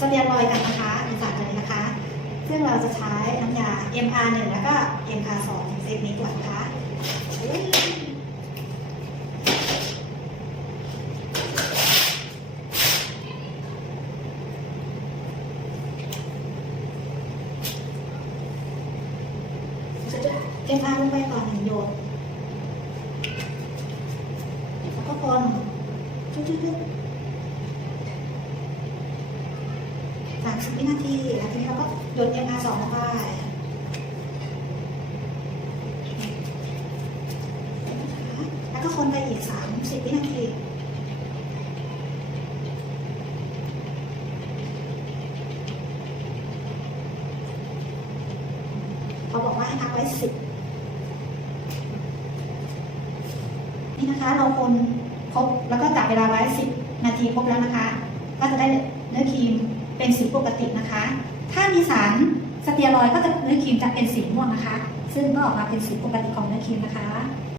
สเตียรอยกันนะคะในศาสตร์ตัวนี้นะคะ ซึ่งเราจะใช้น้ำยา MR1 แล้วก็ MR2 เซตนี้ก่อนนะคะอุ๊ยจะจะ MR ลงไปก่อนหนึ่งโยนแล้วก็คนจุ๊บๆ สามสิบวินาทีแล้วทีนี้เราก็หยด MR สองลงไปแล้วก็คนไปอีกสามสิบวินาทีเขาบอกว่าให้พักไว้สิบนี่นะคะ เราคนครบแล้วก็จับเวลาไว้สิบนาทีครบแล้วนะคะ ก็จะได้เนื้อครีม เป็นสีปกตินะคะ ถ้ามีสารสเตียรอยก็จะเนื้อครีมจะเป็นสีม่วงนะคะ ซึ่งก็ออกมาเป็นสีปกติของเนื้อครีมนะคะ